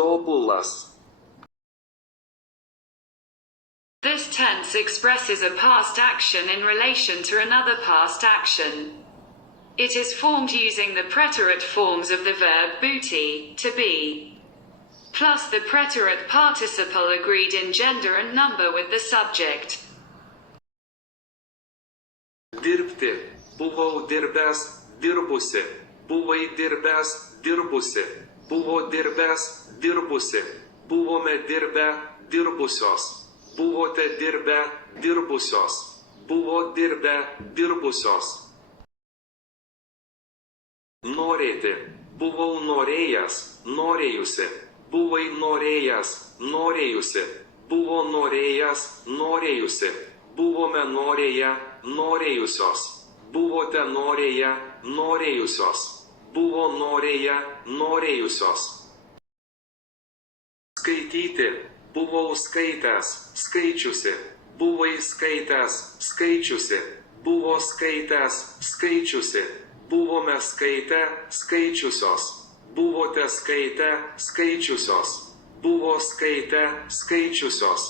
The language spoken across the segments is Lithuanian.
tobulas. This tense expresses a past action in relation to another past action. It is formed using the preterite forms of the verb būti, to be, plus the preterite participle agreed in gender and number with the subject. Dirbti. Buvau dirbęs, dirbusi. Buvai dirbęs, dirbusi. Buvo dirbęs, dirbusi. Buvome dirbę, dirbusios. Buvote dirbę, dirbusios. Buvo dirbę, dirbusios. Norėti. Buvau norėjęs, norėjusi. Buvai norėjęs, norėjusi. Buvo norėjęs, norėjusi. Buvome norėję, norėjusios. Buvote norėję, norėjusios. Buvo norėję, norėjusios. Skaityti. Buvau skaitęs, skaičiusi. Buvai skaitęs, skaičiusi. Buvo skaitęs, skaičiusi. Buvome skaitę, skaičiusios. Buvote skaitę, skaičiusios. Buvo skaitę, skaičiusios.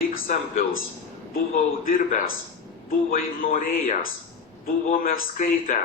Examples. Buvau dirbęs. Buvai norėjęs. Buvome skaitę.